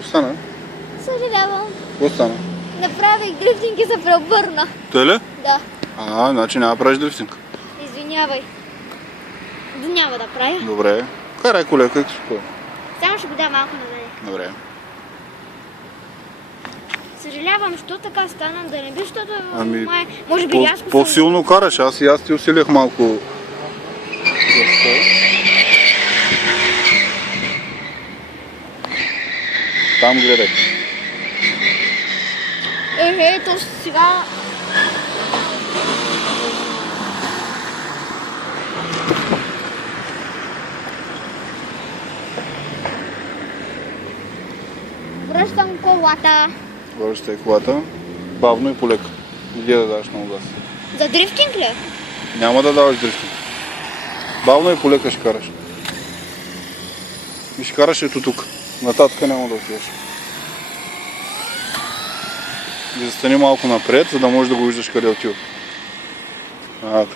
Какво стана? Съжалявам. Какво стана? Направих дрифтинг и се преобърна. Те ли? Да. Значи няма да правиш дрифтинг. Извинявай. Няма да правя. Добре. Карай колека и спокойно. Само ще го дам малко назад. Добре. Съжалявам, що така стана, да не би, защото Ами, може би рязко съм... По-силно караш, аз ти усилях малко. Там гледай. Ето сега... Връщам колата. Връщай колата. Бавно и полека. Иди да даваш много газ. За дрифтинг ли? Няма да даваш дрифтинг. Бавно и полека ще караш. И ще караш ето тук. Нататък няма да отиваш. И застани малко напред, за да можеш да го виждаш къде отива. Така.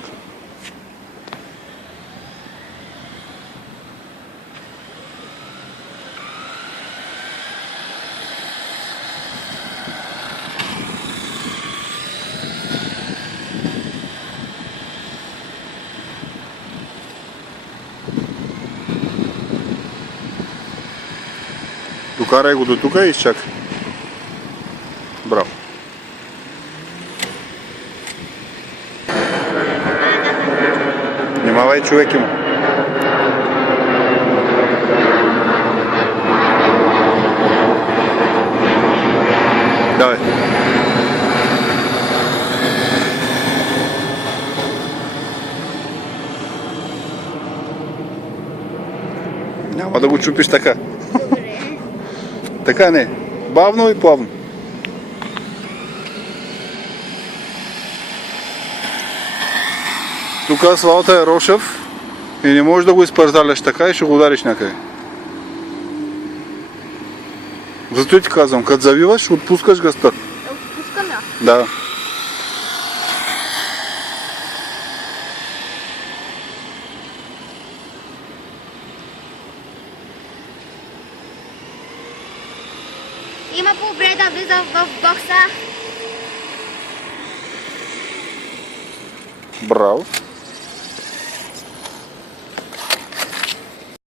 Докарай го до тук и изчакай. Браво. Внимавай, човек има. Давай. Няма да го чупиш така. Така не. Бавно и плавно. Тук асфалта е рошав и не можеш да го изпързаляш така и ще го удариш някъде. Зато ти казвам, като завиваш, отпускаш газта. Отпускам я. Да. Има по-добре да влиза в бокса. Браво.